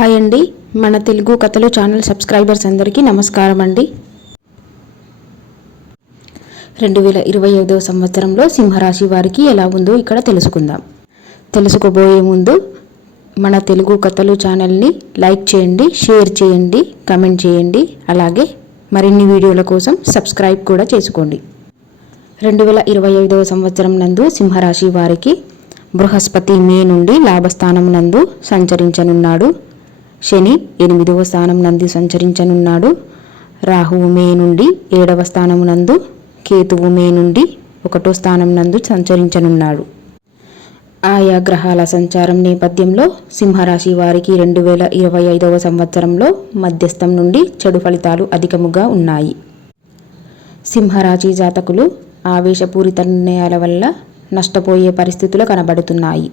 Hi అండి. మన తెలుగు కథలు ఛానల్ సబ్స్క్రైబర్స్ అందరికీ నమస్కారం అండి. రెండు వేల ఇరవై ఐదవ సంవత్సరంలో సింహరాశి వారికి ఎలా ఉందో ఇక్కడ తెలుసుకుందాం. తెలుసుకోబోయే ముందు మన తెలుగు కథలు ఛానల్ని లైక్ చేయండి షేర్ చేయండి కమెంట్ చేయండి అలాగే మరిన్ని వీడియోల కోసం సబ్స్క్రైబ్ కూడా చేసుకోండి. రెండు వేల ఇరవై ఐదవ సంవత్సరం నందు సింహరాశి వారికి బృహస్పతి మే నుండి లాభస్థానం నందు సంచరించనున్నాడు. శని ఎనిమిదవ స్థానం నందు సంచరించనున్నాడు. రాహువు మే నుండి ఏడవ స్థానం నందు కేతువు మే నుండి ఒకటో స్థానం నందు సంచరించనున్నాడు. ఆయా గ్రహాల సంచారం నేపథ్యంలో సింహరాశి వారికి రెండు వేల ఇరవై ఐదవ సంవత్సరంలో మధ్యస్థం నుండి చెడు ఫలితాలు అధికముగా ఉన్నాయి. సింహరాశి జాతకులు ఆవేశపూరిత నిర్ణయాల వల్ల నష్టపోయే పరిస్థితులు కనబడుతున్నాయి.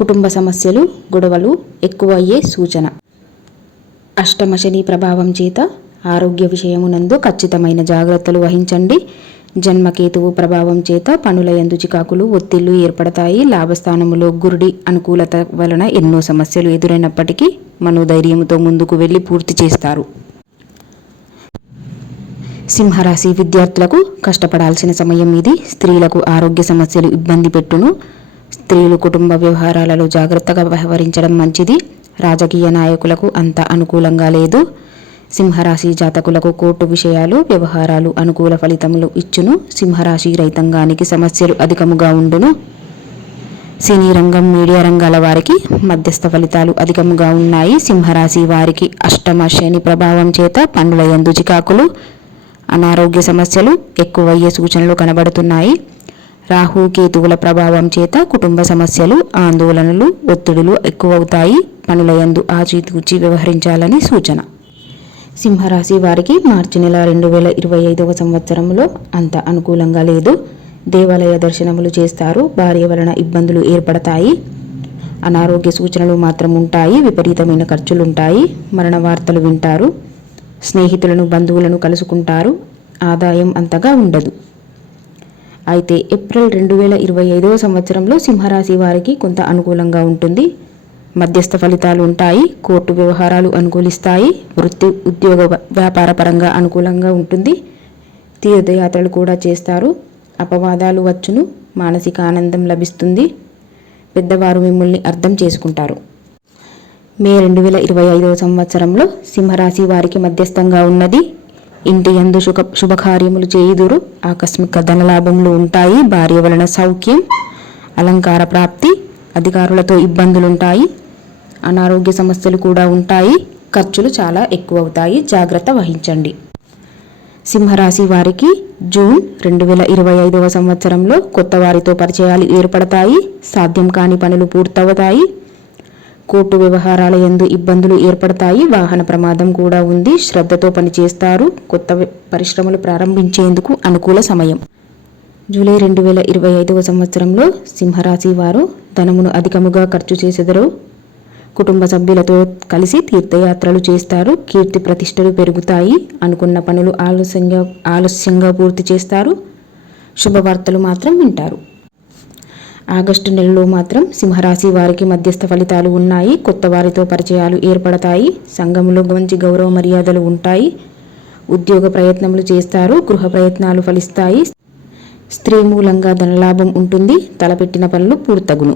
కుటుంబ సమస్యలు గొడవలు ఎక్కువ అయ్యే సూచన. అష్టమ శని ప్రభావం చేత ఆరోగ్య విషయమునందు ఖచ్చితమైన జాగ్రత్తలు వహించండి. జన్మకేతువు ప్రభావం చేత పనుల ఎందు చికాకులు ఒత్తిళ్ళు ఏర్పడతాయి. లాభస్థానములో గురుడి అనుకూలత వలన ఎన్నో సమస్యలు ఎదురైనప్పటికీ మనోధైర్యంతో ముందుకు వెళ్ళి పూర్తి చేస్తారు. సింహరాశి విద్యార్థులకు కష్టపడాల్సిన సమయం ఇది. స్త్రీలకు ఆరోగ్య సమస్యలు ఇబ్బంది పెట్టును. స్త్రీలు కుటుంబ వ్యవహారాలలో జాగ్రత్తగా వ్యవహరించడం మంచిది. రాజకీయ నాయకులకు అంత అనుకూలంగా లేదు. సింహరాశి జాతకులకు కోర్టు విషయాలు వ్యవహారాలు అనుకూల ఫలితములు ఇచ్చును. సింహరాశి రైతాంగానికి సమస్యలు అధికముగా ఉండును. సినీ రంగం మీడియా రంగాల వారికి మధ్యస్థ ఫలితాలు అధికముగా ఉన్నాయి. సింహరాశి వారికి అష్టమ శని ప్రభావం చేత పనుల ఎందు చికాకులు అనారోగ్య సమస్యలు ఎక్కువయ్యే సూచనలు కనబడుతున్నాయి. రాహు కేతువుల ప్రభావం చేత కుటుంబ సమస్యలు ఆందోళనలు ఒత్తిడులు ఎక్కువవుతాయి. పనుల యందు ఆచితూచి వ్యవహరించాలని సూచన. సింహరాశి వారికి మార్చి నెల రెండు వేల ఇరవై ఐదవ సంవత్సరంలో అంత అనుకూలంగా లేదు. దేవాలయ దర్శనములు చేస్తారు. భార్య వలన ఇబ్బందులు ఏర్పడతాయి. అనారోగ్య సూచనలు మాత్రం ఉంటాయి. విపరీతమైన ఖర్చులుంటాయి. మరణ వార్తలు వింటారు. స్నేహితులను బంధువులను కలుసుకుంటారు. ఆదాయం అంతగా ఉండదు. అయితే ఏప్రిల్ రెండు వేల ఇరవై ఐదవ సంవత్సరంలో సింహరాశి వారికి కొంత అనుకూలంగా ఉంటుంది. మధ్యస్థ ఫలితాలు ఉంటాయి. కోర్టు వ్యవహారాలు అనుకూలిస్తాయి. వృత్తి ఉద్యోగ వ్యాపార పరంగా అనుకూలంగా ఉంటుంది. తీర్థయాత్రలు కూడా చేస్తారు. అపవాదాలు వచ్చును. మానసిక ఆనందం లభిస్తుంది. పెద్దవారు మిమ్మల్ని అర్థం చేసుకుంటారు. మే రెండు వేల ఇరవై ఐదవ సంవత్సరంలో సింహరాశి వారికి మధ్యస్థంగా ఉన్నది. ఇంటి యందు శుభ శుభకార్యములు చేయుదురు. ఆకస్మిక ధనలాభములు ఉంటాయి. భార్య వలన సౌఖ్యం అలంకార ప్రాప్తి అధికారులతో ఇబ్బందులుంటాయి. అనారోగ్య సమస్యలు కూడా ఉంటాయి. ఖర్చులు చాలా ఎక్కువ అవుతాయి జాగ్రత్త వహించండి. సింహరాశి వారికి జూన్ రెండు వేల ఇరవై ఐదవ సంవత్సరంలో కొత్త వారితో పరిచయాలు ఏర్పడతాయి. సాధ్యం కాని పనులు పూర్తవుతాయి. కోర్టు వ్యవహారాల యందు ఇబ్బందులు ఏర్పడతాయి. వాహన ప్రమాదం కూడా ఉంది. శ్రద్ధతో పనిచేస్తారు. కొత్త పరిశ్రమలు ప్రారంభించేందుకు అనుకూల సమయం. జూలై రెండు వేల ఇరవై ఐదవ సంవత్సరంలో సింహరాశి వారు ధనమును అధికముగా ఖర్చు చేసెదరు. కుటుంబ సభ్యులతో కలిసి తీర్థయాత్రలు చేస్తారు. కీర్తి ప్రతిష్టలు పెరుగుతాయి. అనుకున్న పనులు ఆలస్యంగా ఆలస్యంగా పూర్తి చేస్తారు. శుభవార్తలు మాత్రం వింటారు. ఆగస్టు నెలలో మాత్రం సింహరాశి వారికి మధ్యస్థ ఫలితాలు ఉన్నాయి. కొత్త వారితో పరిచయాలు ఏర్పడతాయి. సంఘంలో మంచి గౌరవ మర్యాదలు ఉంటాయి. ఉద్యోగ ప్రయత్నములు చేస్తారు. గృహ ప్రయత్నాలు ఫలిస్తాయి. స్త్రీ మూలంగా ధనలాభం ఉంటుంది. తలపెట్టిన పనులు పూర్తగును.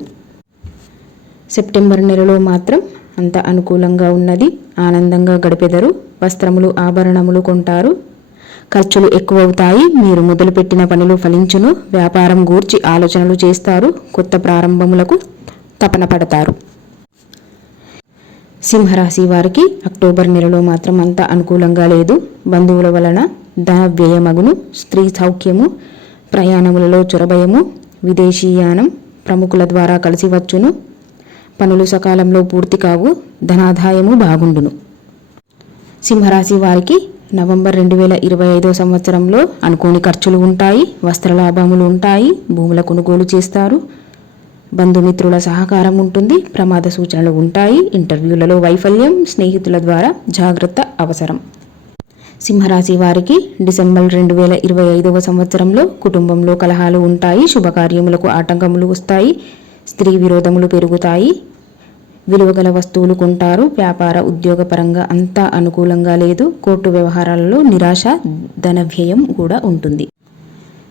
సెప్టెంబర్ నెలలో మాత్రం అంత అనుకూలంగా ఉన్నది. ఆనందంగా గడిపెదరు. వస్త్రములు ఆభరణములు కొంటారు. ఖర్చులు ఎక్కువవుతాయి. మీరు మొదలుపెట్టిన పనులు ఫలించును. వ్యాపారం గూర్చి ఆలోచనలు చేస్తారు. కొత్త ప్రారంభములకు తపన పడతారు. సింహరాశి వారికి అక్టోబర్ నెలలో మాత్రం అంత అనుకూలంగా లేదు. బంధువుల వలన ధన వ్యయమగును. స్త్రీ సౌఖ్యము ప్రయాణములలో చొరభయము విదేశీయానం ప్రముఖుల ద్వారా కలిసి వచ్చును. పనులు సకాలంలో పూర్తి కావు. ధనాదాయము బాగుండును. సింహరాశి వారికి నవంబర్ రెండు వేల ఇరవై ఐదో సంవత్సరంలో అనుకోని ఖర్చులు ఉంటాయి వస్త్రలాభములు ఉంటాయి భూముల కొనుగోలు చేస్తారు. బంధుమిత్రుల సహకారం ఉంటుంది ప్రమాద సూచనలు ఉంటాయి ఇంటర్వ్యూలలో వైఫల్యం స్నేహితుల ద్వారా జాగ్రత్త అవసరం. సింహరాశి వారికి డిసెంబర్ రెండు వేల ఇరవై ఐదవ సంవత్సరంలో కుటుంబంలో కలహాలు ఉంటాయి శుభకార్యములకు ఆటంకములు వస్తాయి స్త్రీ విరోధములు పెరుగుతాయి విలువగల వస్తువులు కొంటారు. వ్యాపార ఉద్యోగపరంగా అంతా అనుకూలంగా లేదు. కోర్టు వ్యవహారాలలో నిరాశ ధన వ్యయం కూడా ఉంటుంది.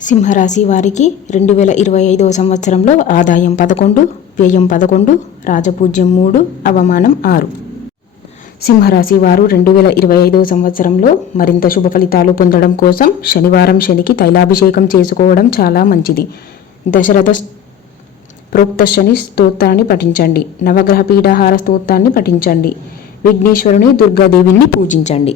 సింహరాశి వారికి రెండు వేల ఇరవై ఐదవ సంవత్సరంలో ఆదాయం పదకొండు వ్యయం పదకొండు రాజపూజ్యం మూడు అవమానం ఆరు. సింహరాశి వారు రెండు వేల ఇరవై ఐదవ సంవత్సరంలో మరింత శుభ ఫలితాలు పొందడం కోసం శనివారం శనికి తైలాభిషేకం చేసుకోవడం చాలా మంచిది. దశరథ ప్రోక్త శని స్తోత్రాన్ని పఠించండి. నవగ్రహ పీఠాహార స్తోత్రాన్ని పఠించండి. విఘ్నేశ్వరుని దుర్గాదేవిని పూజించండి.